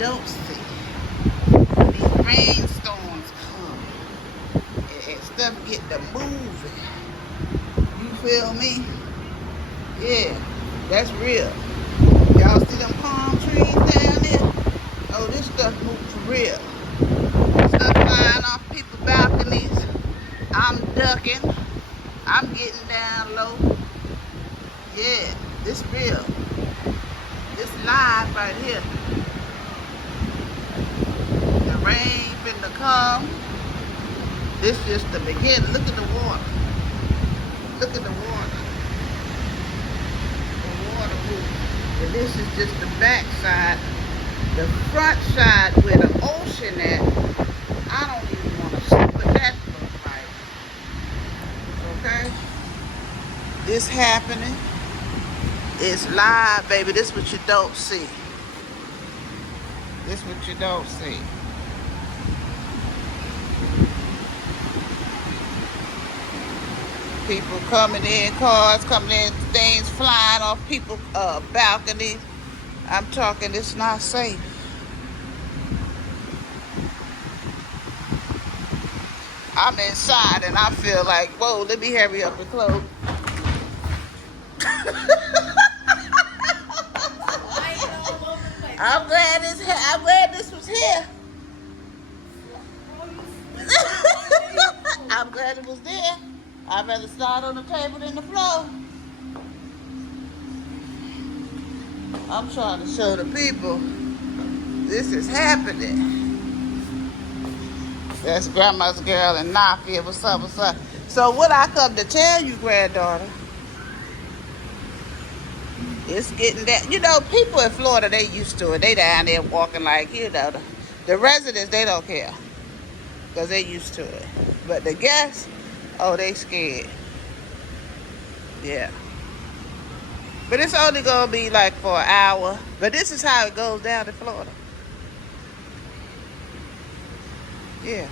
don't see. These rainstorms come and stuff get to moving. You feel me? Yeah, that's real. Y'all see them palm trees down there? Oh, this stuff moved for real. Stuff flying off people's balconies. I'm ducking. I'm getting down low. Yeah, this real. This live right here. The rain finna come. This just the beginning. Look at the water. Look at the water. The water moving. And this is just the back side. The front side where the ocean at, I don't even want to see what that looks like. Okay? This happening. It's live, baby. This what you don't see. This what you don't see. People coming in, cars coming in, things flying off people's balconies. I'm talking, it's not safe. I'm inside and I feel like, whoa, let me hurry up and close. I'm glad this was here. I'm glad it was there. I'd rather slide on the table than the floor. I'm trying to show the people this is happening. That's grandma's girl in Nafia. What's up, what's up? So what I come to tell you, granddaughter, it's getting that. You know, people in Florida, they used to it. They down there walking like, you know, the residents, they don't care. Because they used to it. But the guests, oh, they scared. Yeah. But it's only going to be like for an hour. But this is how it goes down in Florida. Yeah.